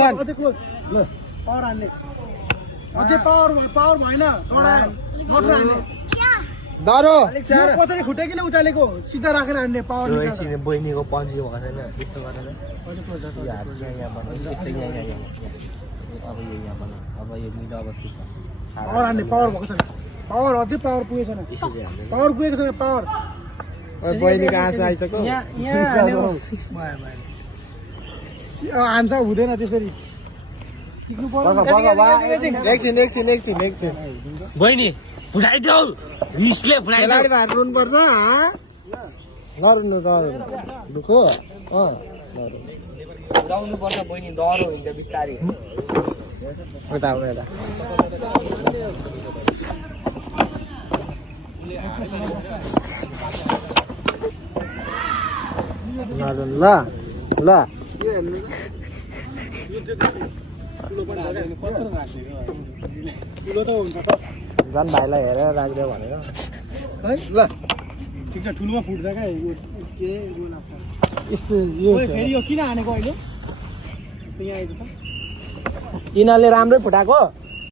position power हान्ने अझै power भएन टडा नटर हान्ने डरो पछाडि खुट्टा किन उचालेको सिधा राखेर हान्ने पावर निकाल्छ बहिनीको पन्जी भएको छैन यस्तो गरेर अझै क्लोज अब यो अब यो मिलो अब ठिक छ पावर हान्ने पावर भएको छैन पावर अझै पावर पुगेको छैन पावर पुगेको छैन पावर बहिनीको आँसु आइसक्यो हान्छ हुँदैन त्यसरी सिक्नु एकछिन बहिनी फुटाइदेऊ रिसले फुटाइदेऊ खेलाडी भाइ रुनु पर्छ नरुनु दुःखो फुटाउनु पर्छ बहिनी डह्रो हुन्छ बिस्तारै यता नरुनु ल झन् भाइलाई हेरेर राखिदियो भनेर है ल ठिक छ ठुलोमा फुट्छ क्या यो के लाग्छ यस्तो यो फेरि यो किन हानेको अहिले यहाँ आइज त यिनीहरूले राम्रै फुटाएको